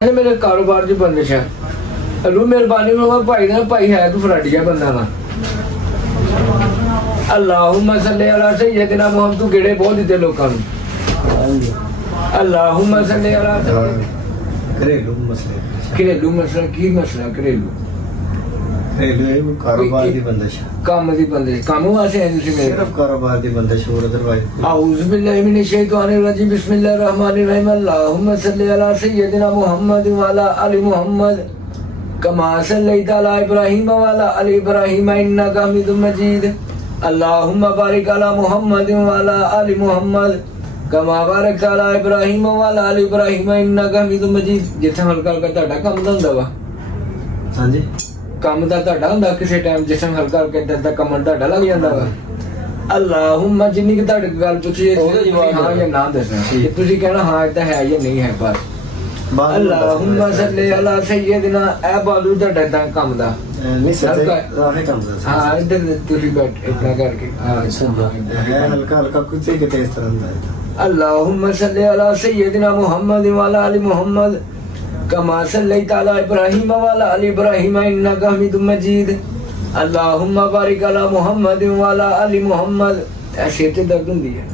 मेरे कारोबार च बंदिश है। अल्लाह मेहरबानी होगा भाई ना, भाई है तू फराडिया बंदा ना। अल्लाहुम्मा सल्ली अला सय्यदिना मुहम्मद, तू गेड़े बहुत दिते लोकां नूं। अल्लाहुम्मा सल्ली अला घरेलू मसले, घरेलू मसला की मसला? घरेलू घरेलू कारोबार दी बंदिश, काम दी बंदिश। काम वास्ते है तुसीं मेरे? सिर्फ कारोबार दी बंदिश, और अदरवाइज औज़ु बिल्लाहि मिनश शैतानिर रजीम, बिस्मिल्लाहिर रहमानिर रहीम। अल्लाहुम्मा सल्ली अला सय्यदिना मुहम्मद व अला आलि मुहम्मद कमा सल्लैता अला इब्राहीम व अला आलि इब्राहीम इन्नका हमीदुम मजीद। अल्लाहुम्मा बारिक अला मुहम्मद व अला आलि मुहम्मद कमा बारकता अला इब्राहीम व अला आलि इब्राहीम इन्नका हमीदुम मजीद। जिथे हल्का हल्का ਤੁਹਾਡਾ ਕੰਮ ਦਾ ਹੁੰਦਾ ਵਾ। ਹਾਂਜੀ, ਕੰਮ ਦਾ ਤੁਹਾਡਾ ਹੁੰਦਾ ਕਿਸੇ ਟਾਈਮ ਜਿਸਮ ਹਲਕਾ ਹਲਕਾ ਦਾ ਕੰਮ ਤੁਹਾਡਾ ਲੱਗ ਜਾਂਦਾ ਵਾ। अल्लाहुम्मा जिन्नी की ਤੁਹਾਡੀ ਗੱਲ ਪੁੱਛੀ ਹਾਂ ਜਾਂ ਨਾ ਦੱਸਣਾ, ਕਿ ਤੁਸੀਂ ਕਹਿਣਾ ਹਾਂ ਇਹ ਤਾਂ ਹੈ ਜਾਂ ਨਹੀਂ ਹੈ। ਬਸ अल्लाहुम्मा सल्ली अला सय्यदिना, ए बालू ਤੁਹਾਡਾ ਤਾਂ ਕੰਮ ਦਾ नहीं सच्चे राहे काम दा। हाँ इधर तुसी बैठ इतना करके। हाँ है हल्का हल्का कुछ ही के तेज तरह दा। अल्लाहुम्मा सल्ली अला सय्यदिना मुहम्मद व अला आलि मुहम्मद कमा सल्लैता अला इब्राहीम व अला आलि इब्राहीम इन्नका हमीदुम मजीद। अल्लाहुम्मा बारिक अला मुहम्मद व अला आलि मुहम्मद। सिर ते दर्द हुंदी है?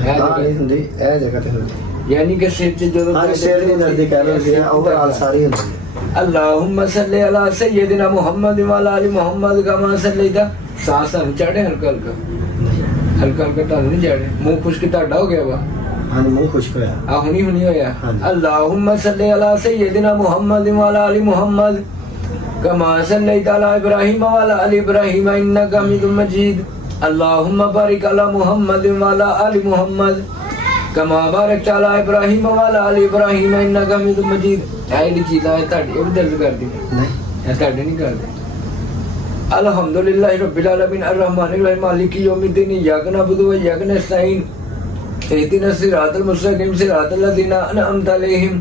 नहीं हुंदी, ए जगह ते हुंदी, यानी कि सिर ते जो सिर दी दर्द कह लो है, ओवरऑल सारी हुंदी है। अल्लाहुम्मा सल्ली अला सय्यदिना मुहम्मद व अला आलि मुहम्मद कमा सल्लैता। सांस हम चढ़े हल्का हल्का, हल्का हल्का तानू नहीं चढ़े। मुंह खुश्क ਤੁਹਾਡਾ हो गया वा? हां मुंह खुश्क होया, हुनी हुनी होया। अल्लाहुम्मा सल्ली अला सय्यदिना मुहम्मद व अला आलि मुहम्मद कमा सल्लैता अला इब्राहीम व अला आलि इब्राहीम इन्नका हमीदुम मजीद। अल्लाहुम्मा बारिक अला मुहम्मद व अला आलि मुहम्मद कमा बारकता अला इब्राहीम व अला आलि इब्राहीम इन्नका हमीदुम मजीद। ऐ दी चीज़ां ਤੁਹਾਡੀ ਉਹ ਦਰਦ ਕਰਦੀ नहीं, ਇਹ ਤੁਹਾਡੇ नहीं करदे। अल्हम्दुलिल्लाहि रब्बिल आलमीन अर्रहमानिर रहीम मालिकी यौमिद्दीन इय्याका नअबुदु व इय्याका नस्तईन इहदिना सिरातल मुस्तकीम सिरातल लज़ीना अनअमता अलैहिम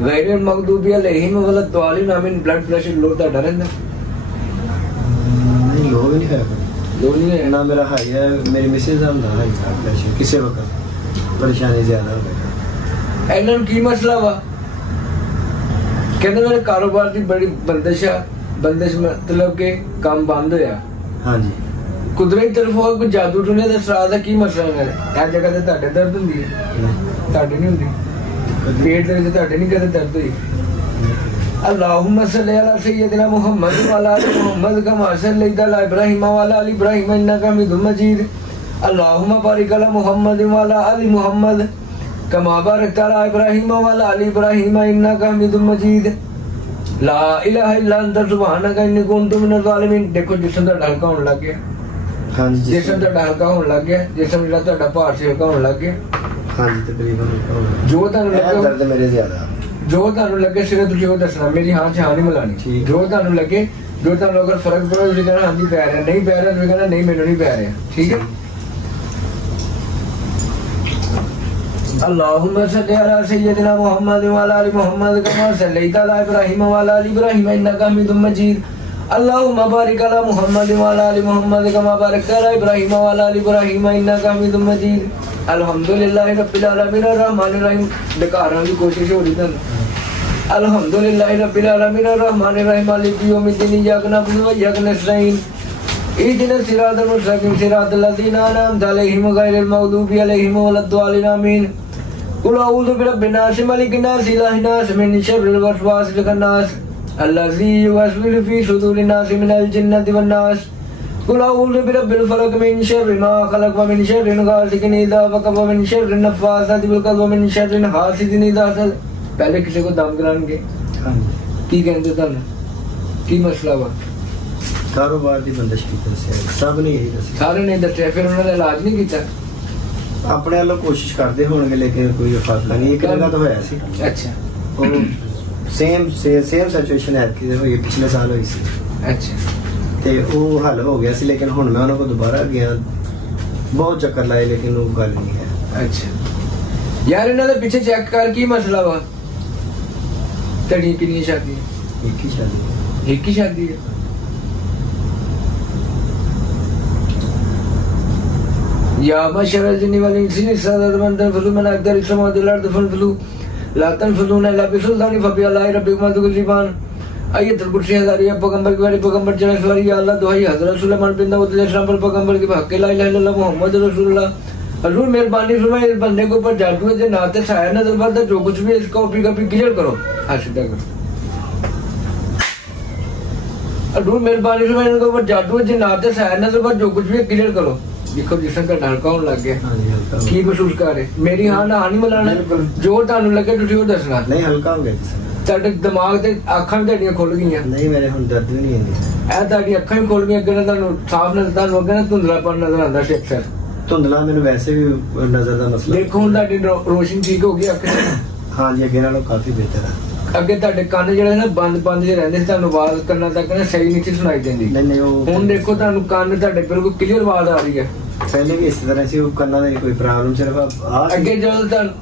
गैरिल मग़दूबि अलैहिम वलद्दालिन। आमीन। ब्लड प्रेशर लो ਤੁਹਾਡਾ ਰਹਿੰਦਾ? नहीं लो भी नहीं है, लो नहीं है ना मेरा हाई है, मेरी मिसेज का ਹੁੰਦਾ है ब्लड प्रेशर, किसी वक्त परेशानी ज्यादा हो गई। ਇਹਨਾਂ ਨੂੰ ਕੀ ਮਸਲਾ ਵਾ? ਕਹਿੰਦੇ ਮੇਰੇ ਕਾਰੋਬਾਰ ਦੀ ਬੜੀ ਬੰਦਿਸ਼ ਆ। ਬੰਦਿਸ਼ मतलब कि काम बंद होया। हाँ जी, कुदरती तरफों कोई जादू टूने ਦਾ ਸਰਾਜ ਦਾ ਕੀ ਮਸਲਾ ਹੈ? ਇਹ ਜਗ੍ਹਾ ਤੇ ਤੁਹਾਡੇ ਦਰਦ ਹੁੰਦੀ ਹੈ? ਤੁਹਾਡੇ ਨਹੀਂ ਹੁੰਦੀ? पेट ਦੇ ਵਿੱਚ ਤੁਹਾਡੇ ਨਹੀਂ ਕਦੇ ਦਰਦ ਹੋਈ? अल्लाहुम्मा सल्ली अला सय्यदिना मुहम्मद व अला आलि मुहम्मद कमा सल्लैता अला इब्राहीम व अला आलि इब्राहीम इन्नका हमीदुम मजीद। अल्लाहुम्मा बारिक अला मुहम्मद व अला आलि मुहम्मद कमा बारकता अला इब्राहीम व अला आलि इब्राहीम इन्नका हमीदुम मजीद। ला इलाहा इल्ला अंता सुब्हानका इन्नी कुन्तु मिनज़ ज़ालिमीन। देखो जिस्म ਤੁਹਾਡਾ ਹਲਕਾ ਹੋਣ ਲੱਗ ਗਿਆ। हाँ जी, जिस्म ਤੁਹਾਡਾ ਹਲਕਾ ਹੋਣ ਲੱਗ ਗਿਆ। जिस्म ਜਿਹੜਾ ਤੁਹਾਡਾ ਭਾਰ ਸੀ ਹਲਕਾ ਹੋਣ ਲੱਗ ਗਿਆ। हाँ जी, तकरीबन जो ਤੁਹਾਨੂੰ ਲੱਗੇ दर्द मेरे ज्यादा, जो ਤੁਹਾਨੂੰ ਲੱਗੇ ਸਿਰੇ ਤੁਸੀਂ ਉਹ ਦੱਸਣਾ, ਮੇਰੀ ਹਾਂ ਚ ਹਾਂ ਨਹੀਂ ਮਿਲਾਣੀ। ਜੋ ਤੁਹਾਨੂੰ ਲੱਗੇ, ਜੋ ਤੁਹਾਨੂੰ ਅਗਰ ਫਰਕ ਪਵੇ ਤੁਸੀਂ ਕਹਿਣਾ ਹਾਂਜੀ ਪੈ ਰਿਹਾ, ਨਹੀਂ ਪੈ ਰਿਹਾ ਤੁਸੀਂ ਕਹਿਣਾ ਨਹੀਂ ਮੈਨੂੰ ਨਹੀਂ ਪੈ ਰਿਹਾ। ਠੀਕ ਹੈ। अल्लाहुम्मा सल्ली अला सय्यदिना मुहम्मद व अला आलि मुहम्मद कमा सल्लैता अला इब्राहीम व अला आलि इब्राहीम इन्नका हमीदुम मजीद। अल्लाहुम्मा बारिक अला मुहम्मद व अला आलि मुहम्मद कमा बारकता अला इब्राहीम व अला आलि इब्राहीम इन्नका हमीदुम मजीद। अल्हम्दुलिल्लाहि रब्बिल आलमीन अर्रहमानिर रहीम। दिखाने की कोशिश हो रही है। अल्हम्दुलिल्लाहि रब्बिल आलमीन अर्रहमानिर रहीम मालिकी यौमिद्दीन इय्याका नअबुदु व इय्याका नस्तईन इहदिना सिरातल मुस्तकीम सिरातल लज़ीना अनअमता अलैहिम गैरिल मग़दूबि अलैहिम वलद्दालिन। आमीन। कुल अऊज़ु बिरब्बिन नास मलिकिन नास इलाहिन नास मिन शर्रिल वसवासिल खन्नास अल्लज़ी युवस्विसु फी सुदूरिन नास मिनल जिन्नति वन नास। कुल अऊज़ु बिरब्बिल फलक मिन शर्रि मा खलक व मिन शर्रि गासिकिन इज़ा वक़ब व मिन शर्रि नफ़्फ़ासाति फिल उक़द व मिन शर्रि हासिदिन इज़ा हसद। पहले किसी को दम कराएंगे की कहते ਤੁਹਾਨੂੰ की मसला वा? कारोबार दी बंदिश की दस्सिया, सब ने यही दस्सिया। सारे ने दस्सिया, फिर उन्होंने इलाज नहीं किया? अपने वालों कोशिश करते होंगे लेकिन कोई फायदा नहीं। एक जगह तो होया सी। अच्छा। सेम सिचुएशन है कि हुई पिछले साल हुई सी। अच्छा। ते वो हल हो गया सी, लेकिन हुन मैं उन्हां को दोबारा गया, बहुत चक्कर लाए लेकिन वो गल नहीं है। अच्छा यार, इन्हां दे पीछे चेक कर की मसला वा? तेरी कितनी शादी? एक ही शादी। एक ही शादी है। या मशरल जिन्नि वल इंसी सदद मन तफलु मन अकदर समाद अल अर्द फलफलु लातन फजून अल्लाह बिसुल्तानी फबी अल्लाह रब्बिकुम तुगलिबान आयतुल कुर्सी हजारी पैगंबर की वाली पैगंबर चले सवारी या अल्लाह दुआई हजरत सुलेमान बिन दाऊद अलैहिस्सलाम पर पैगंबर की हक ला इलाहा इल्लल्लाह मुहम्मद रसूलुल्लाह। हजूर मेहरबानी फरमाए इस बंदे के ऊपर जादू है जो नाते छाया नजर बरदा जो कुछ भी इसका कॉपी कॉपी क्लियर करो। हाँ सीधा करो। हजूर मेहरबानी फरमाए इनके ऊपर जादू है जो नाते छाया नजर बरदा जो कुछ भी क्लियर करो। देखो जिस का ढलका होने लग गया की महसूस कर रहे मेरी हाँ ना नहीं मिलाना जो ਤੁਹਾਨੂੰ ਲੱਗੇ ਤੁਸੀਂ ਉਹ ਦੱਸਣਾ। ਨਹੀਂ ਹਲਕਾ ਹੋ ਗਿਆ ਜੀ ਤੁਹਾਡੇ ਦਿਮਾਗ ਤੇ ਅੱਖਾਂ ਵੀ ਤੁਹਾਡੀਆਂ ਖੁੱਲ ਗਈਆਂ। ਨਹੀਂ ਮੇਰੇ ਹੁਣ ਦਰਦ ਵੀ ਨਹੀਂ ਹੁੰਦੀ ਇਹ ਤੁਹਾਡੀ ਅੱਖਾਂ ਵੀ ਖੁੱਲ ਗਈਆਂ ਅੱਗੇ ਨਾਲ ਤੁਹਾਨੂੰ ਸਾਫ਼ ਨਜ਼ਰ ਤੁਹਾਨੂੰ ਅੱਗੇ ਨਾਲ ਧੁੰਦਲਾਪਨ ਨਜ਼ਰ ਆਉਂਦਾ ਸੀ ਅਕਸਰ। ਧੁੰਦਲਾ ਮੈਨੂੰ ਵੈਸੇ ਵੀ ਨਜ਼ਰ ਦਾ ਮਸਲਾ। ਦੇਖੋ ਹੁਣ ਤੁਹਾਡੀ ਰੋਸ਼ਨੀ ਠੀਕ ਹੋ ਗਈ ਅੱਖ ਦੀ। ਹਾਂਜੀ ਅੱਗੇ ਨਾਲੋਂ ਕਾਫੀ ਬਿਹਤਰ ਹੈ। ਅੱਗੇ ਤੁਹਾਡੇ ਕੰਨ ਜਿਹੜੇ ਨਾ ਬੰਦ ਜਿਹੇ ਰਹਿੰਦੇ ਸੀ ਤੁਹਾਨੂੰ ਆਵਾਜ਼ ਕੰਨਾਂ ਤੱਕ ਨਾ ਸਹੀ ਨਹੀਂ ਸੀ ਸੁਣਾਈ ਦਿੰਦੀ। ਨਹੀਂ ਉਹ ਹੁਣ ਦੇਖੋ ਤੁਹਾਨੂੰ ਕੰਨ ਤੁਹਾਡੇ ਬਿਲਕੁਲ ਕਲੀਅਰ ਆਵਾਜ਼ ਆ ਰਹੀ ਹੈ। ਪਹਿਲੇ ਵੀ ਇਸ ਤਰ੍ਹਾਂ ਸੀ ਉਹ ਕੰਨਾਂ ਦੀ ਕੋਈ ਪ੍ਰੋਬਲਮ ਸਿਰਫ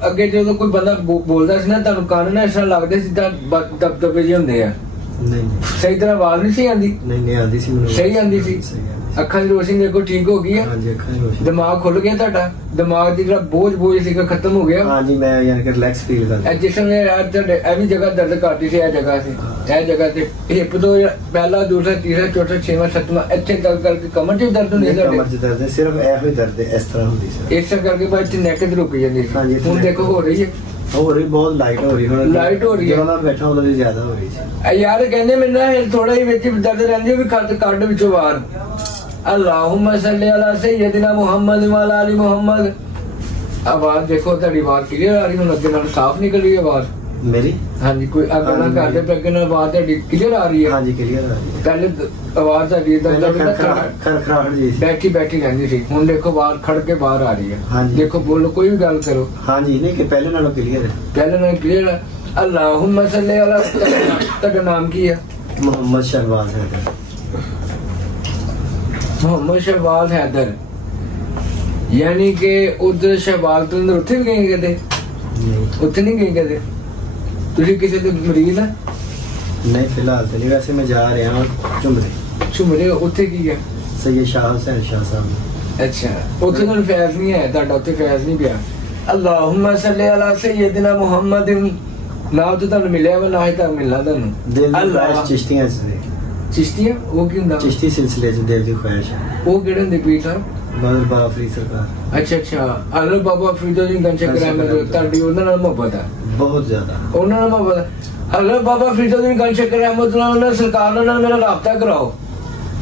ਅੱਗੇ ਜਦੋਂ ਕੋਈ ਬੰਦਾ ਬੋਲਦਾ ਸੀ ਨਾ ਤੁਹਾਨੂੰ ਕੰਨ ਨਾ ਇਸ ਤਰ੍ਹਾਂ ਲੱਗਦੇ ਸੀ ਤਾਂ ਦਬਦਬੇ ਜਿਹੇ ਹੁੰਦੇ ਆ। ਨਹੀਂ ਸਹੀ ਤਰ੍ਹਾਂ ਆਵਾਜ਼ ਨਹੀਂ ਸੀ ਆਉਂਦੀ। ਨਹੀਂ ਆਉਂਦੀ ਸੀ ਮੈਨੂੰ ਸਹੀ ਆਉਂਦੀ ਸੀ। ਅੱਖਾਂ ਦੀ ਰੋਸ਼ਨੀ ਦੇਖੋ ਠੀਕ ਹੋ ਗਈ ਹੈ। ਹਾਂਜੀ ਅੱਖਾਂ ਦੀ ਰੋਸ਼ਨੀ ਦਿਮਾਗ ਖੁੱਲ ਗਿਆ ਤੁਹਾਡਾ ਦਿਮਾਗ ਦੀ ਜਿਹੜਾ ਬੋਝ ਸੀਗਾ ਖਤਮ ਹੋ ਗਿਆ। ਹਾਂਜੀ ਮੈਂ ਯਾਨੀ ਕਿ ਰਿਲੈਕਸ ਫੀਲ ਕਰਦਾ। ਇਹ ਜਿਸਮ ਨੇ ਯਾਰ ਤੁਹਾਡੇ ਐਵੇਂ ਜਗ੍ਹਾ ਦਰਦ ਕਰਦੀ ਸੀ ਇਹ ਜਗ੍ਹਾ ਤੇ ਹਿੱਪ ਤੋਂ ਪਹਿਲਾ ਦੂਸਰਾ ਤੀਸਰਾ ਚੌਥਾ ਛੇਵਾਂ ਸੱਤਵਾਂ ਇੱਥੇ ਦਰਦ ਕਰਕੇ ਕਮਰ 'ਚ ਦਰਦ ਹੁੰਦੀ ਹੈ। ਕਮਰ 'ਚ ਦਰਦ ਹੈ ਸਿਰਫ ਇਹੋ ਹੀ ਦਰਦ ਇਸ ਤਰ੍ਹਾਂ ਹੁੰਦੀ ਸੀ। ਇਸ ਕਰਕੇ ਬਾਅਦ 'ਚ ਨੈਕ ਤੇ ਰੁਕ ਜਾਂਦੀ ਸੀ। ਹੁਣ ਦੇਖੋ ਹੋ ਰਹੀ ਹੈ। ਹੋ ਰਹੀ ਬਹੁਤ ਲਾਈਟ ਹੋ ਰਹੀ ਹੁਣ ਲਾਈਟ ਹੋ ਰਹੀ ਹੈ। ਜਦੋਂ ਮੈਂ ਬੈਠਾ ਉਦੋਂ ਵੀ ਜ਼ਿਆਦਾ ਹੋ ਰਹੀ ਸੀ। ਯਾਰ ਕਹਿੰਦੇ ਮੈਨੂੰ ਨਾ ਥੋੜਾ ਹੀ ਵਿੱਚ ਦਰਦ ਰਹਿੰਦੀ ਵੀ ਕੱਢ ਵਿੱਚੋਂ ਬਾਹਰ। अल्लाहुम्मा सल्ली अला सय्यदिना मुहम्मद व अला आलि मुहम्मद। आवाज देखो ਤੁਹਾਡੀ ਆਵਾਜ਼ ਕਲੀਅਰ ਆ ਰਹੀ ਹੁਣ ਅੱਗੇ ਨਾਲ ਸਾਫ਼ ਨਿਕਲ ਰਹੀ ਹੈ ਆਵਾਜ਼ ਮੇਰੀ। ਹਾਂਜੀ ਕੋਈ ਅੱਗੇ ਨਾ ਕਰਦੇ ਪੈ ਅੱਗੇ ਨਾਲ ਆਵਾਜ਼ ਤੁਹਾਡੀ ਕਲੀਅਰ ਆ ਰਹੀ ਹੈ। ਹਾਂਜੀ ਕਲੀਅਰ ਆ ਰਹੀ ਹੈ। ਪਹਿਲੇ ਆਵਾਜ਼ ਤੁਹਾਡੀ ਖੜਖੜਾਹਟ ਜੀ ਸੀ ਬੈਠੀ ਰਹਿੰਦੀ ਸੀ। ਹੁਣ ਦੇਖੋ ਆਵਾਜ਼ ਖੜ ਕੇ ਬਾਹਰ ਆ ਰਹੀ ਹੈ। ਦੇਖੋ ਬੋਲੋ ਕੋਈ ਵੀ ਗੱਲ ਕਰੋ। ਹਾਂਜੀ ਨਹੀਂ ਕਿ ਪਹਿਲੇ ਨਾਲੋਂ ਕਲੀਅਰ ਹੈ। ਪਹਿਲੇ ਨਾਲੋਂ ਕਲੀਅਰ ਹੈ। अल्लाहुम्मा सल्ली अला ਤੁਹਾਡਾ ਨਾਮ ਕੀ ਹੈ? मोहम्मद शहबाज हैदर। मोहम्मद शहबाज हैदर यानी कि उधर शहबाज तो अंदर उत्थे भी गए कदे? उत्थे नहीं गए कदे? तुसी किसी दे मरीज है? नहीं फिलहाल तो नहीं वैसे मैं जा रहा हूँ झुमरे उत्थे की है? सैयद शाह हुसैन शाह साहब। अच्छा उत्थे तो फैज नहीं है ਤੁਹਾਡਾ ਉੱਥੇ फैज नहीं ਪਿਆ। अल्लाहुम्मा सल्ली अला सय्यदिना मुहम्मदिन नाम तो ਤੁਹਾਨੂੰ ਮਿਲਿਆ ਵਾ ਨਾ ਹੀ ਤਾਂ ਮਿਲਣਾ ਤੁਹਾਨੂੰ। अल्लाह चिश्तियां से चिश्तियां वो की ਹੁੰਦਾ? चिश्ती सिलसिले से दिल दी ख्वाहिश है। ਉਹ ਕਿਹੜੇ ਹੁੰਦੇ ਪੀਰ ਸਾਹਿਬ? ਬਾਬਾ ਬਾਬਾ ਫਰੀਦ ਸਰਕਾਰ। ਅੱਛਾ ਅਲ ਬਾਬਾ ਫਰੀਦੁਦੀਨ ਗੰਜਸ਼ਕਰ ਅਹਿਮਦ ਤੁਹਾਡੀ ਉਹਨਾਂ ਨਾਲ ਮੁਹੱਬਤ ਹੈ? ਬਹੁਤ ਜ਼ਿਆਦਾ ਉਹਨਾਂ ਨਾਲ ਮੁਹੱਬਤ। ਅਲ ਬਾਬਾ ਫਰੀਦੁਦੀਨ ਗੰਜਸ਼ਕਰ ਅਹਿਮਦ ਨਾਲ ਸਰਕਾਰ ਨਾਲ ਮੇਰਾ ਰਾਬਤਾ ਕਰਾਓ।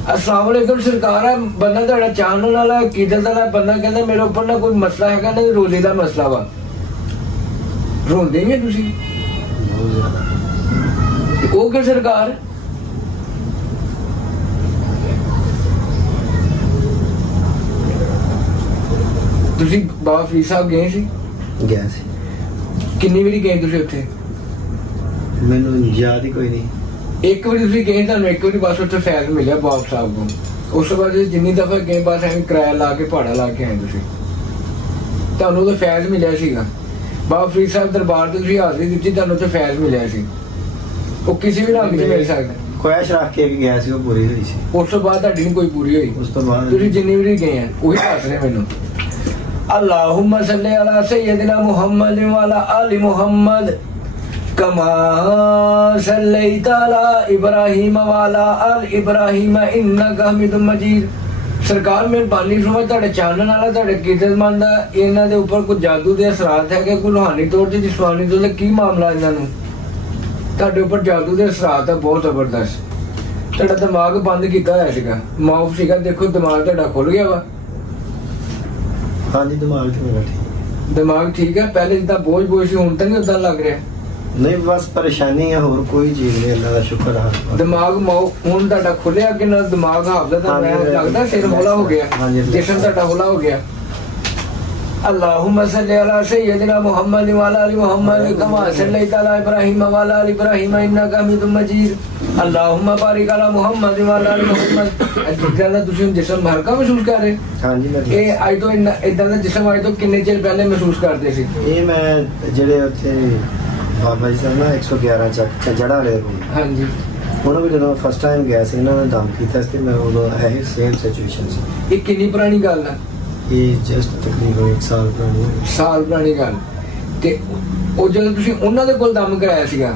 अस्सलाम वालेकुम सरकार है बंदा ਤੁਹਾਡਾ ਚਾਹਣ ਵਾਲਾ ਅਕੀਦਤ ਵਾਲਾ ਬੰਦਾ ਕਹਿੰਦਾ ਮੇਰੇ ਉੱਪਰ ਨਾ ਕੋਈ ਮਸਲਾ ਹੈਗਾ ਨਾ ਰੋਜ਼ੇ ਦਾ ਮਸਲਾ ਵਾ। ਰੋਂਦੇ ਨਹੀਂ ਤੁਸੀਂ? ਬਹੁਤ ਜ਼ਿਆਦਾ। ਉਹ ਕਿ ਸਰਕਾਰ ਤੁਸੀਂ ਬਾਬਾ ਫਰੀਦ ਸਾਹਿਬ ਗਏ ਸੀ? ਗਿਆ ਸੀ। ਕਿੰਨੀ ਵਾਰੀ ਗਏ ਤੁਸੀਂ ਉੱਥੇ? ਮੈਨੂੰ ਯਾਦ ਹੀ ਕੋਈ ਨਹੀਂ। ਇੱਕ ਵਾਰੀ ਤੁਸੀਂ ਗਏ ਤੁਹਾਨੂੰ ਇੱਕ ਵਾਰੀ ਬਸ ਉੱਥੇ ਫੈਜ਼ ਮਿਲਿਆ ਬਾਬਾ ਸਾਹਿਬ ਨੂੰ। ਉਸ ਤੋਂ ਬਾਅਦ ਜਿੰਨੀ ਦਫਾ ਗਏ ਬਸ ਐਵੇਂ ਕਿਰਾਇਆ ਲਾ ਕੇ ਭਾੜਾ ਲਾ ਕੇ ਆਏ ਤੁਸੀਂ। ਤੁਹਾਨੂੰ ਤਾਂ ਫੈਜ਼ ਮਿਲਿਆ ਸੀਗਾ ਬਾਬਾ ਫਰੀਦ ਸਾਹਿਬ ਦਰਬਾਰ ਤੇ ਤੁਸੀਂ ਹਾਜ਼ਰੀ ਦਿੱਤੀ ਤੁਹਾਨੂੰ ਤਾਂ ਫੈਜ਼ ਮਿਲਿਆ ਸੀ। ਉਹ ਕਿਸੇ ਵੀ ਰੰਗ 'ਚ ਮਿਲ ਸਕਦਾ। ਖੁਆਇਸ਼ ਰੱਖ ਕੇ ਗਿਆ ਸੀ ਉਹ ਪੂਰੀ ਹੋਈ ਸੀ। ਉਸ ਤੋਂ ਬਾਅਦ ਤੁਹਾਡੀ ਨਹੀਂ ਕੋਈ ਪੂਰੀ ਹੋਈ? ਉਸ ਤੋਂ ਬਾਅਦ ਤੁਸੀਂ ਜਿੰਨੀ ਵਾਰੀ ਗਏ ਆ ਉਹੀ ਦੱਸ ਰਹੇ ਮੈਨੂੰ। अल्लाहुम्मा सल्ली अला सय्यदिना मुहम्मद व अला आलि मुहम्मद कमा सल्लैता अला इब्राहीम व अला आलि इब्राहीम इन्नका हमीदुम मजीद। सरकार मेहरबानी फरमाए ਤੁਹਾਡੇ ਚਾਨਣ ਵਾਲਾ ਤੁਹਾਡੇ ਕੀਰਤਨਮੰਦ ਦਾ ਇਹਨਾਂ ਦੇ ਉੱਪਰ ਕੋਈ ਜਾਦੂ ਦੇ ਅਸਰਾਤ ਹੈ ਕਿ ਕੋਈ ਰੂਹਾਨੀ ਤੌਰ ਤੇ ਜਿਸਮਾਨੀ ਤੌਰ ਤੇ ਕੀ ਮਾਮਲਾ ਇਹਨਾਂ ਨੂੰ? ਤੁਹਾਡੇ ਉੱਪਰ ਜਾਦੂ ਦੇ ਅਸਰਾਤ ਹੈ ਬਹੁਤ ਜ਼ਬਰਦਸਤ। ਤੁਹਾਡਾ ਦਿਮਾਗ ਬੰਦ ਕੀਤਾ ਹੋਇਆ ਸੀਗਾ ਮਾਊਫ ਸੀਗਾ ਦੇਖੋ ਦਿਮਾਗ ਤੁਹਾਡਾ ਖੁੱਲ ਗਿਆ ਵਾ। ਹਾਂਜੀ ਦਿਮਾਗ ਤੇ ਮੇਰਾ ਠੀਕ। ਦਿਮਾਗ ਠੀਕ ਹੈ ਪਹਿਲੇ ਜਿੱਦਾਂ ਬੋਝ ਸੀ ਹੁਣ ਤਾਂ ਨਹੀਂ ਉਦਾਂ ਲੱਗ ਰਿਹਾ? ਨਹੀਂ ਬਸ ਪਰੇਸ਼ਾਨੀ ਹੈ ਹੋਰ ਕੋਈ ਚੀਜ਼ ਨਹੀਂ ਅੱਲਾ ਦਾ ਸ਼ੁਕਰ ਹੈ। ਦਿਮਾਗ ਹੁਣ ਤੁਹਾਡਾ ਖੁੱਲਿਆ ਕਿ ਨਾ ਦਿਮਾਗ ਹਾਫਦਾ ਤਾਂ ਲੱਗਦਾ ਸਿਰ ਹੌਲਾ ਹੋ ਗਿਆ ਜਿਸਮ ਤੁਹਾਡਾ ਹੌਲਾ ਹੋ ਗਿਆ। अल्लाहुम्मा सल्ली अला सय्यदिना मुहम्मद व अला आलि मुहम्मद कमा सल्लैता अला इब्राहीम व अला आलि इब्राहीम इन्नका हमीदुम मजीद। अल्लाहुम्मा बारिक अला मुहम्मद व अला आलि मुहम्मद। ਜਿੱਦਾਂ ਤੁਸੀਂ ਜਿਸਮ ਹਲਕਾ ਮਹਿਸੂਸ ਕਰ ਰਹੇ? ਹਾਂਜੀ ਮੈਂ ਇਹ ਅੱਜ ਤੋਂ ਇਦਾਂ ਦਾ ਜਿਸਮ ਅੱਜ ਤੋਂ ਕਿੰਨੇ ਚਿਰ ਪਹਿਲੇ ਮਹਿਸੂਸ ਕਰਦੇ ਸੀ? ਇਹ ਮੈਂ ਜਿਹੜੇ ਉੱਥੇ ਬਾਬਾ ਜੀ ਸਾਹਿਬ ਨਾ 111 ਚੱਕ ਜੜਾ ਵਾਲੇ ਰੂਮ। ਹਾਂਜੀ ਉਹਨਾਂ ਵੀ ਜਦੋਂ ਫਸਟ ਟਾਈਮ ਗਿਆ ਸੀ ਇਹਨਾਂ ਨੇ ਦਮ ਕੀਤਾ ਸੀ ਮੈਂ ਉਦੋਂ ਇਹ ਸੇਮ ਸਿਚੁਏਸ਼ਨ ਸੀ। ਇਹ ਕਿੰਨੀ ਪੁਰਾਣੀ ਗੱਲ ਹੈ? ਇਹ ਜਸਟ ਤਕਰੀਬਨ 1 ਸਾਲ ਪੁਰਾਣੀ। ਸਾਲ ਪੁਰਾਣੀ ਗੱਲ। ਤੇ ਉਹ ਜਦੋਂ ਤੁਸੀਂ ਉਹਨਾਂ ਦੇ ਕੋਲ ਦਮ ਕਰਾਇਆ ਸੀਗਾ,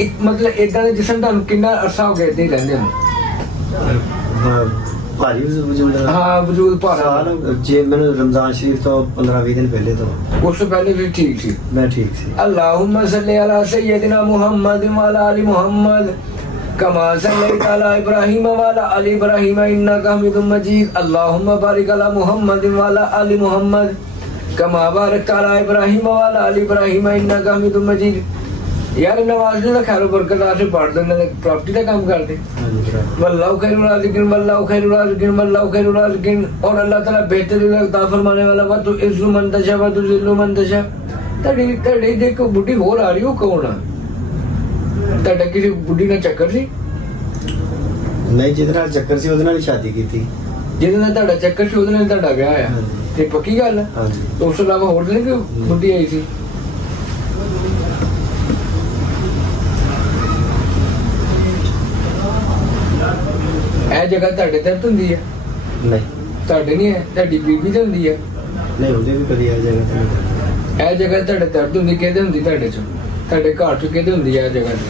ਇੱਕ ਮਤਲਬ ਏਦਾਂ ਦੇ ਜਿਸਮ ਤੁਹਾਨੂੰ ਕਿੰਨਾ ਅਰਸਾ ਹੋ ਗਿਆ ਏਦਾਂ ਹੀ ਰਹਿੰਦੇ ਹੋ? ਭਾਰੀ ਵਜੂਦ, ਹਾਂ ਵਜੂਦ ਭਾਰਾ। ਜੇ ਮੈਨੂੰ ਰਮਜ਼ਾਨ ਸ਼ਰੀਫ ਤੋਂ 15-20 ਦਿਨ ਪਹਿਲੇ ਤੋਂ, ਉਸ ਤੋਂ ਪਹਿਲੇ ਵੀ ਠੀਕ ਸੀ? ਮੈਂ ਠੀਕ ਸੀ। अल्लाहुम्मा सल्ली अला सय्यदिना मुहम्मद व अला आलि मुहम्मद कमा सल्लैता अला इब्राहीम व अला आलि इब्राहीम इन्नका हमीदुम मजीद। अल्लाहुम्मा बारिक अला मुहम्मद व अला आलि मुहम्मद कमा बारकता अला इब्राहीम व अला आलि इब्राहीम इन्नका हमीदुम मजीद। यार नवाज ने खैर बरकत से पढ़ देने, प्रॉपर्टी का काम करते। वल्लाहु खैरुल राज़िकीन, वल्लाहु खैरुल राज़िकीन, वल्लाहु खैरुल राज़िकीन। और अल्लाह ताला बेहतरीन अता फरमाने वाला वा तो इज़्ज़ु मन तशा व तुज़िल्लु मन तशा। तड़ी देखो बुढ़ी होर आ रही हो, कौन है तड़ा? किसी बुढ़ी ने चक्कर सी? नहीं, जिहदे नाल चक्कर सी ओहदे नाल ही शादी कीती। जिहदे नाल तड़ा चक्कर सी ओहदे नाल तड़ा विआह है, ते पक्की गल है? हां जी। तो उस अलावा होर नहीं कोई बुढ़ी आई सी? ਇਹ ਜਗ੍ਹਾ ਤੁਹਾਡੇ ਦਰਦ ਹੁੰਦੀ ਹੈ? ਨਹੀਂ ਤੁਹਾਡੇ ਨਹੀਂ ਹੈ, ਤੁਹਾਡੀ ਬੀਬੀ ਤੇ ਹੁੰਦੀ ਹੈ? ਨਹੀਂ, ਉਹਦੇ ਵੀ ਕਦੀ ਇਹ ਜਗ੍ਹਾ ਤੇ ਨਹੀਂ। ਇਹ ਜਗ੍ਹਾ ਤੁਹਾਡੇ ਦਰਦ ਹੁੰਦੀ ਕਿਹਦੇ ਹੁੰਦੀ? ਤੁਹਾਡੇ ਚ, ਤੁਹਾਡੇ ਘਰ ਚ ਕਿਹਦੇ ਹੁੰਦੀ ਹੈ ਇਹ ਜਗ੍ਹਾ ਤੇ?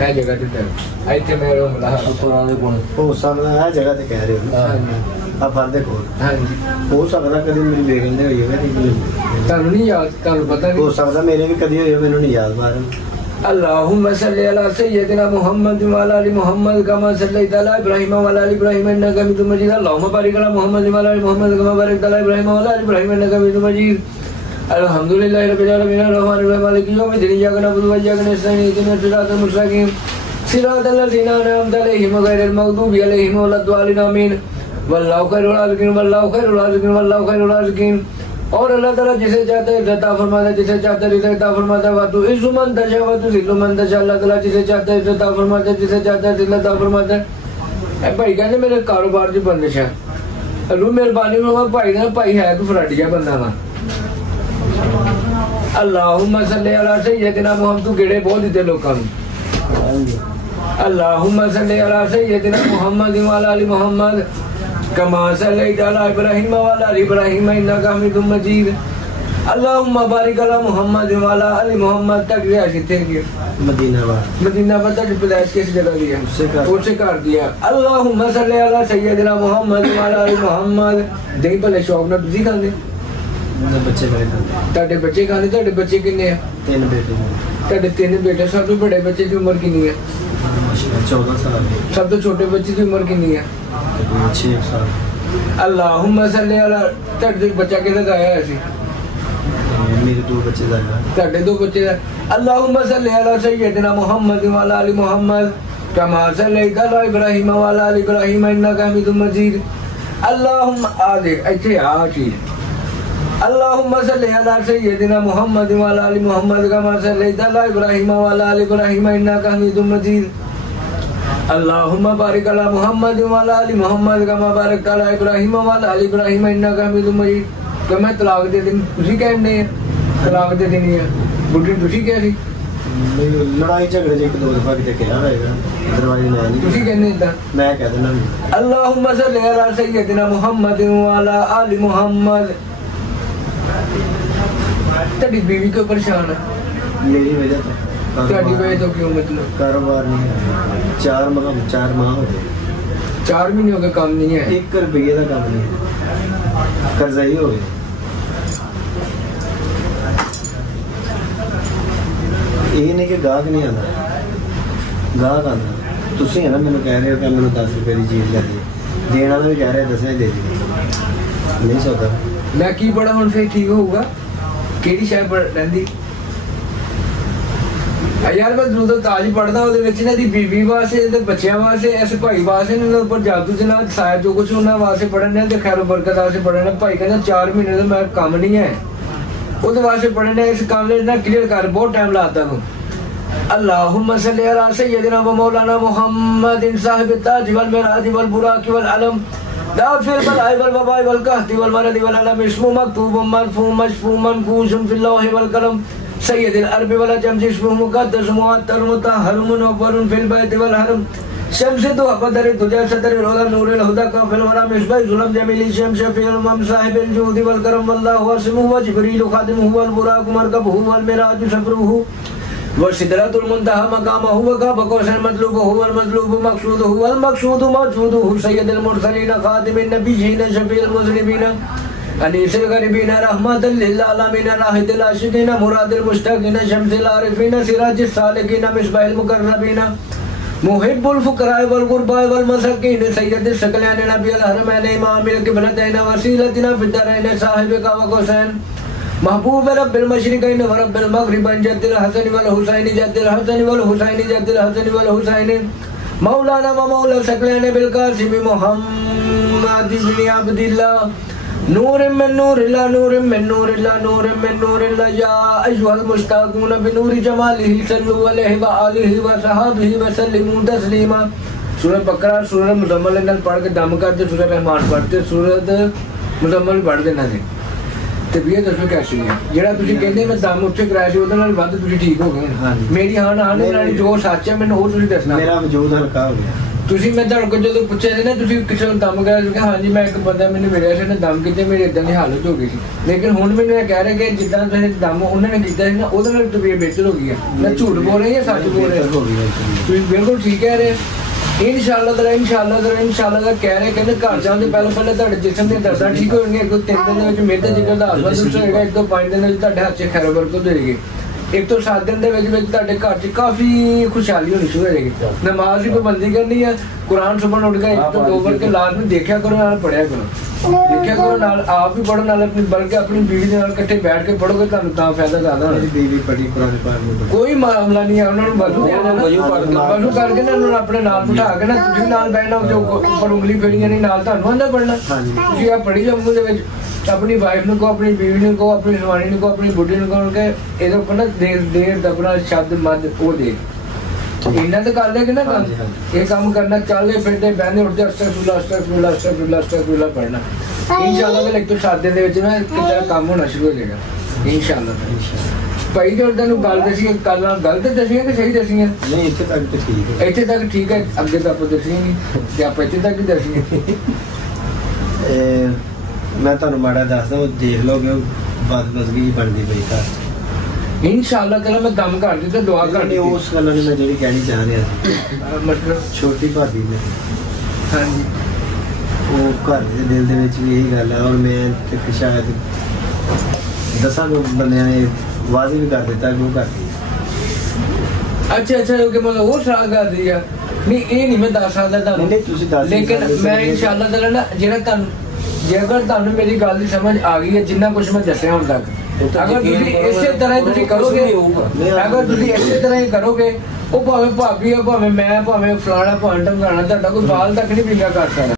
ਇਹ ਜਗ੍ਹਾ ਤੇ ਦਰਦ ਇੱਥੇ ਮੇਰੇ ਮਲਾ ਪੁਰਾਂ ਦੇ ਕੋਲ ਹੋ ਸਕਦਾ, ਇਹ ਜਗ੍ਹਾ ਤੇ ਕਹਿ ਰਹੇ ਹੋ? ਹਾਂਜੀ। ਆ ਫਰਦੇ ਕੋਲ? ਹਾਂਜੀ। ਹੋ ਸਕਦਾ ਕਦੀ ਮੇਰੀ ਵੇਖਦੇ ਹੋਈ ਹੋਵੇ, ਤੁਹਾਨੂੰ ਨਹੀਂ ਯਾਦ? ਤੁਹਾਨੂੰ ਪਤਾ ਨਹੀਂ? ਹੋ ਸਕਦਾ ਮੇਰੇ ਵੀ ਕਦੀ ਹੋਈ ਹੋਵੇ, ਮੈਨੂੰ ਨਹੀਂ ਯਾਦ ਬਾਰ। अल्लाहुम्मा सल्ली अला सय्यदिना मुहम्मद व अला आलि मुहम्मद कमा सल्लैता अला इब्राहीम व अला आलि इब्राहीम इन्नका हमीदुम मजीद। अल्लाहुम्मा बारिक अला मुहम्मद व अला आलि मुहम्मद कमा बारकता अला इब्राहीम व अला आलि इब्राहीम इन्नका हमीदुम मजीद। अल्हम्दुलिल्लाहि रब्बिल आलमीन अर्रहमानिर रहीम मालिकि यौमिद्दीन इय्याका नअबुदु व इय्याका नस्तईन इहदिनास सिरातल मुस्तकीम सिरातल लज़ीना अनअमता अलैहिम गैरिल मग़दूबि अलैहिम वलद्दालिन आमीन। वल्लाहु खैरुल राज़िकीन, वल्लाहु खैरुल राज़िकीन, वल्लाहु खैरुल राज़िकीन। और अल्लाह ताला जिसे चाहता है इज़्ज़त फरमाता है, जिसे चाहता है इज़्ज़त फरमाता है। व तुइज़्ज़ु मन तशा व तुज़िल्लु मन तशा। अल्लाह ताला जिसे चाहता है इज़्ज़त फरमाता है, जिसे चाहता है इज़्ज़त फरमाता है। भाई कहते मेरे कारोबार च बंदिश है, अल्लाह मेहरबानी फरमा। भाई ने भाई है कोई फराडिया बंदा वा। अल्लाहुम्मा सल्ली अला सय्यदिना मुहम्मद, तू गेड़े बहुत दिते लोकां नूं। अल्लाहुम्मा सल्ली अला सय्यदिना मुहम्मद व अला आलि मुहम्मद कमा सल्लैता अला इब्राहीम व अला आलि इब्राहीम इन्नका हमीदुम मजीद। अल्लाहुम्मा बारिक अला मुहम्मद व अला आलि मुहम्मद। तक गया किथे गया? मदीनाबाद। मदीनाबाद तक पैदाइश किस जगह की है? उससे कर दिया। अल्लाहुम्मा सल्ली अला सय्यदिना मुहम्मद व अला आलि मुहम्मद। दही भले शौक नाल तुसीं खांदे? बच्चे बड़े खांदे। ਤੁਹਾਡੇ ਬੱਚੇ ਖਾਂਦੇ? ਤੁਹਾਡੇ ਬੱਚੇ ਕਿੰਨੇ ਆ? 3 बेटे। ਤੁਹਾਡੇ 3 ਬੇਟੇ। ਸਭ ਤੋਂ ਵੱਡੇ ਬੱਚੇ ਦੀ ਉਮਰ ਕਿੰਨੀ ਹੈ? 14 साल। ਸਭ ਤੋਂ ਛੋਟੇ ਬੱਚੇ ਦੀ ਉਮਰ ਕਿੰਨੀ ਹੈ? 6 साल। अल्लाहुम्मा सल्ली अला। ਤੁਹਾਡੇ ਬੱਚਾ ਕਿਹਦਾ ਦਾ ਆਇਆ ਸੀ? मेरे 2 बच्चे ਦਾ। ਤੁਹਾਡੇ 2 ਬੱਚੇ ਦਾ। अल्लाहुम्मा सल्ली अला सय्यदिना मुहम्मद व अला आलि मुहम्मद कमा सल्लैता अला इब्राहीम व अला आलि इब्राहीम इन्नका हमीदुम मजीद। अल्लाहुम्मा आ देख ਇੱਥੇ ਆ ਚੀਜ਼। अल्लाहुम्मा सल्ली अला सय्यदिना मुहम्मद व अला आलि मुहम्मद कमा सल्लैता अला इब्राहीम व अला आलि इब्राहीम इन्नका हमीदुम मजीद। अल्लाहुम्मा बारिक अला मुहम्मद व अला आलि मुहम्मद कमा बारकता अला इब्राहीम व अला आलि इब्राहीम इन्नका हमीदुम मजीद। तो मैं तलाक दे देनी तुसी कहने तलाक दे देनी है, बुढ़ी तुसी कह रही? लड़ाई झगड़े च 1-2 दफा किते कहा होएगा, अदरवाइज मैं नहीं। तुसी कहने इदा? मैं कह देना। अल्लाहुम्मा सल्ली अला सय्यदिना मुहम्मद व अला आलि मुहम्मद। तेरी बीवी क्यों परेशान है? मेरी वजह तो। तेरी वजह तो क्यों? मतलब कारोबार नहीं है। 4 माह हो गए। 4 महीने हो गए काम नहीं है? 1 रुपये का काम नहीं है, कर्जा ही हो गया। ये नहीं कि गाहक नहीं आता, गाहक आता। तुसी है ना मैंने कह रहे हो कि मैंने 10 रुपये की चीज़ ले दी, देने वाला भी कह रहे 10 दे दी, नहीं सकता। मैं की बड़ा हूँ फिर ठीक होगा? केड़ी शायद रही यार मैं दुरूद ताज पढ़दा ਉਹਦੇ ਵਿੱਚ ਇਹਨਾਂ ਦੀ ਬੀਬੀ ਵਾਸਤੇ ਤੇ ਬੱਚਿਆਂ ਵਾਸਤੇ ਇਸ ਭਾਈ ਵਾਸਤੇ ਇਹਨਾਂ ਦੇ ਉੱਪਰ ਜਾਦੂ ਜਨਾ ਸਾਇਆ ਜੋ ਕੁਝ ਉਹਨਾਂ ਵਾਸਤੇ ਪੜ੍ਹਨੇ ਤੇ ਖੈਰ ਬਰਕਤ ਵਾਸਤੇ ਪੜ੍ਹਨੇ। ਭਾਈ ਕਹਿੰਦਾ 4 ਮਹੀਨੇ ਦਾ ਮੈਂ ਕੰਮ ਨਹੀਂ ਹੈ ਉਹਦੇ ਵਾਸਤੇ ਪੜ੍ਹਨੇ। ਇਸ ਕੰਮ ਲਈ ਨਾ ਕਲੀਅਰ ਕਰ, ਬਹੁਤ ਟਾਈਮ ਲਾਤਾ ਤੂੰ। अल्लाहुम्मा सल्ली अला सय्यदिना व मौलाना मुहम्मदिन साहिब ताज वल मिराज वल बुराक वल अलम दाफिर वल आई वल वबाई वल कहती वल मरद वल अलम इसमु मकतूब मरफू मशफू मनकूश फिल लौह वल कलम सय्यद अल अरब वल जम जिस्मु मुक़द्दस मुअत्तर मुतहहर मुनव्वर फिल बैत वल हरम शम्स तो बदर तुजा सदर रोदा नूर हुदा काफिल वरा मिसबाह जुलम जमील शम शफील मम साहिब जुद वल करम वल्लाहु असमु व जिब्रील खादिमु वल बुराक मरकबहु वल मिराज सफरुहु व सिदरतुल मुंतहा मकामहु व का बकोसन मतलूबहु वल मतलूब मकसूदहु वल मकसूद मौजूदहु सय्यदुल मुरसलीन खादिमिन नबिय्यीन शफील मुज़निबीन अनीसिल गरीबीन रहमतल लिल आलमीन राहिदिल आशिकीन मुरादिल मुश्ताकीन शम्सिल आरिफीन सिराजिस सालिकीन मिसबाहिल मुकर्रबीन मुहिब्बुल फुकराए वल गुरबाए वल मसाकीन सय्यदिस सकलैन नबियल हरमैन इमामिल किबलतैन वसीलतिना फिद्दरैन साहिब का वकोसैन महबूब रब्बिल मशरिकैन व रब्बिल मगरिबैन जद्दिल हसन वल हुसैन जद्दिल हसन वल हुसैन जद्दिल हसन वल हुसैन मौलाना व मौला सकलैन बिल कासिम मुहम्मद इब्न अब्दिल्लाह नूर मिन नूरिल्लाह नूर मिन नूरिल्लाह नूर मिन नूरिल्लाह या अय्युहल मुश्ताक़ून बिनूरि जमालिही सल्लु अलैहि व आलिहि व सहाबिही व सल्लिमू तस्लीमा। सूरह बकरा सूरह मुज़म्मिल नाल पढ़ के दम करते, सूरह रहमान पढ़ते, सूरह मुज़म्मिल पढ़ देना जी। तबीयत दसो कैसी है जेड़ा तुसी कहंदे मैं दम उत्थे कराया सी ओदे नाल वध तुसी ठीक हो गए। मेरी हां ना नाल जो सच है मैनूं ओ तुसी दसना। मेरा वजूद हल्का हो गया। ਤੁਸੀਂ ਮੈਂ ਤੁਹਾਡੇ ਕੋਲ ਜਦੋਂ ਪੁੱਛਿਆ ਸੀ ਨਾ ਤੁਸੀਂ ਕਿਸੇ ਨੂੰ ਦਮ ਕਰਾਇਆ ਸੀ, ਹਾਂਜੀ ਮੈਂ ਇੱਕ ਬੰਦਾ ਮੈਨੂੰ ਮਿਲਿਆ ਸੀ, ਉਹਨੇ ਦਮ ਕੀਤੇ, ਮੇਰੀ ਇਦਾਂ ਦੀ ਹਾਲਤ ਹੋ ਗਈ ਸੀ। ਲੇਕਿਨ ਹੁਣ ਮੈਨੂੰ ਇਹ ਕਹਿ ਰਹੇ ਕਿ ਜਿੱਦਾਂ ਤੁਸੀਂ ਦਮ ਉਹਨਾਂ ਨੇ ਕੀਤਾ ਸੀ ਨਾ ਉਹਦੇ ਨਾਲ ਤਬੀਅਤ ਬਿਹਤਰ ਹੋ ਗਈ ਹੈ। ਮੈਂ ਝੂਠ ਬੋਲ ਰਹੀ ਹਾਂ ਸੱਚ ਬੋਲ ਰਿਹਾ? ਤੁਸੀਂ ਬਿਲਕੁਲ ਠੀਕ ਕਹਿ ਰਹੇ। इंशाअल्लाह ਦਾ ਕਹਿ ਰਹੇ ਕਹਿੰਦੇ ਘਰ ਜਾਣ ਤੋਂ ਪਹਿਲਾਂ ਤੁਹਾਡੇ ਜਿਸਮ ਦੀਆਂ ਦਰਦਾਂ ਠੀਕ ਹੋ ਜਾਣਗੀਆਂ। 1-3 ਦਿਨ ਦੇ ਵਿੱਚ ਮੇਰੇ ਜਿਗਰ ਦਾ ਹਾਲ ਬਦਲ ਜਾਏਗਾ। 1-5 ਦਿਨ ਦੇ ਵਿੱਚ ਤੁਹਾਡੇ ਹੱਥ 'ਚ ਖੈਰ ਬਰਕਤ ਹੋਏਗੀ। 1-7 दिन ਦੇ ਵਿੱਚ ਤੁਹਾਡੇ ਘਰ 'ਚ ਕਾਫੀ ਖੁਸ਼ਹਾਲੀ ਹੋਣੀ ਸ਼ੁਰੂ ਹੋ ਜਾਏਗੀ। ਨਮਾਜ਼ ਦੀ ਪਾਬੰਦੀ ਕਰਨੀ ਹੈ, ਕੁਰਾਨ ਸੁਬਹ ਉੱਠ ਕੇ 1-2 ਵਾਰ ਕੇ ਲਾਜ਼ਮੀ ਦੇਖਿਆ ਕਰੋ, ਨਾਲ ਪੜਿਆ ਕਰੋ, ਦੇਖਿਆ ਕਰੋ, ਨਾਲ ਆਪ ਵੀ ਪੜੋ, ਨਾਲ ਆਪਣੀ ਬਲਕਿ ਆਪਣੀ ਬੀਵੀ ਦੇ ਨਾਲ ਇਕੱਠੇ ਬੈਠ ਕੇ ਪੜੋਗੇ ਤੁਹਾਨੂੰ ਤਾਂ ਫਾਇਦਾ ਜ਼ਿਆਦਾ ਹੋਣਾ। ਬੀਵੀ ਪੜੀ ਕੁਰਾਨ ਪਾਕ ਕੋਈ ਮਾਮਲਾ ਨਹੀਂ ਹੈ, ਉਹਨਾਂ ਨੂੰ ਵਜ਼ੂ ਕਰਕੇ ਨਾ ਉਹਨਾਂ ਨੂੰ ਆਪਣੇ ਨਾਲ ਬਿਠਾ ਕੇ ਨਾ ਤੁਸੀਂ ਨਾਲ ਬਹਿਣਾ, ਜੋ ਉੱਪਰ ਉਂਗਲੀ ਫੇਰੀਆਂ ਨਹੀਂ ਨਾਲ ਤੁਹਾਨੂੰ ਆਂਦਾ ਪੜਨਾ। ਤੁਸੀਂ ਆ ਪੜੀ ਜਾਓ ਮੂੰਹ ਦੇ ਵਿੱਚ, ਆਪਣੀ ਵਾਈਫ ਨੂੰ ਕਹੋ, ਆਪਣੀ ਬੀਵੀ ਨੂੰ ਕਹੋ, ਆਪਣੀ ਸਵਾਣੀ ਨੂੰ ਕਹੋ, ਆਪਣੀ ਬੁੱਢੀ ਨੂੰ ਕਹੋ ਕਿ ਇਹਦੇ ਉੱਪਰ ਨਾ ਦੇਰ ਦਬਰਾ ਸ਼ਬਦ ਮੱਧ ਉਹ ਦੇ ਇਹਨਾਂ ਤੇ ਕਰ ਲੇਗੇ ਨਾ ਕੰਮ। ਇਹ ਕੰਮ ਕਰਨਾ, ਚੱਲਦੇ ਫਿਰਦੇ ਬਹਿੰਦੇ ਉੱਠਦੇ ਅਸਤਗਫਿਰੁल्लाह ਪੜਨਾ। इंशाअल्लाह ਦੇ 1-7 ਦਿਨ ਦੇ ਵਿੱਚ ਨਾ ਕਿਤੇ ਕੰਮ ਹੋਣਾ ਸ਼ੁਰੂ ਹੋ ਜਾਏਗਾ इंशाअल्लाह। ਭਾਈ ਜੋ ਤੈਨੂੰ ਗੱਲ ਦੱਸੀ ਕੱਲ ਨਾਲ ਗਲਤ ਦੱਸੀਆਂ ਕਿ ਸਹੀ ਦੱਸੀਆਂ? ਨਹੀਂ ਇੱਥੇ ਤੱਕ ਤਾਂ ਠੀਕ ਹੈ। ਇੱਥੇ ਤੱਕ ਠੀਕ ਹੈ, ਅੱਗੇ ਤਾਂ ਆਪਾਂ ਦੱਸੀਆਂ ਨਹੀਂ ਤੇ ਆਪਾਂ ਇੱਥੇ ਤੱਕ ਹੀ ਦੱਸੀਆਂ। ਮੈਂ ਤੁਹਾਨੂੰ ਮਾੜਾ ਦੱਸਦਾ, ਉਹ ਦੇਖ ਲਓਗੇ ਬਦਮਜ਼ਗੀ ਬਣਦੀ ਪਈ ਘਰ। इंशाअल्लाह तेरा मैं दम कर ਦਿੱਤਾ, ਦੁਆ ਕਰ ਨਹੀਂ ਉਸ ਗੱਲ ਨੂੰ ਮੈਂ ਜਿਹੜੀ ਕਹਿਣੀ ਚਾਹ ਰਿਹਾ ਸੀ। ਮਤਲਬ ਛੋਟੀ ਭਾਬੀ ਨੇ ਹਾਂਜੀ ਉਹ ਘਰ ਦੇ ਦਿਲ ਦੇ ਵਿੱਚ ਵੀ ਇਹੀ ਗੱਲ ਹੈ, ਔਰ ਮੈਂ ਤੇ ਸ਼ਾਇਦ 10 ਬੰਦਿਆਂ ਨੇ ਵਾਜ਼ੀ ਵੀ ਕਰ ਦਿੱਤਾ ਕਿ ਉਹ ਕਰਦੀ। अच्छा कि मतलब वो सलाह कर दी है नहीं, ये नहीं मैं दस सकदा ਤੁਹਾਨੂੰ। नहीं ਤੁਸੀਂ ਦੱਸ, लेकिन मैं इंशाअल्लाह तेरा ना ਜਿਹੜਾ ਤੁਹਾਨੂੰ ਜੇਕਰ ਤੁਹਾਨੂੰ ਮੇਰੀ ਗੱਲ ਦੀ ਸਮਝ ਆ ਗਈ ਹੈ, ਜਿੰਨਾ ਕੁਝ ਮੈਂ ਦੱਸਿਆ ਹੁਣ ਤੱਕ, ਅਗਰ ਤੁਸੀਂ ਇਸੇ ਤਰ੍ਹਾਂ ਤੁਸੀਂ ਕਰੋਗੇ, ਅਗਰ ਤੁਸੀਂ ਇਸੇ ਤਰ੍ਹਾਂ ਹੀ ਕਰੋਗੇ, ਉਹ ਭਾਵੇਂ ਭਾਬੀ ਹੈ, ਭਾਵੇਂ ਮੈਂ, ਭਾਵੇਂ ਫਲਾਣਾ, ਭਾਵੇਂ ਢਮਕਾਣਾ, ਤੁਹਾਡਾ ਕੋਈ ਬਾਲ ਤੱਕ ਨਹੀਂ ਵਿੰਗਾ ਕਰ ਸਕਦਾ।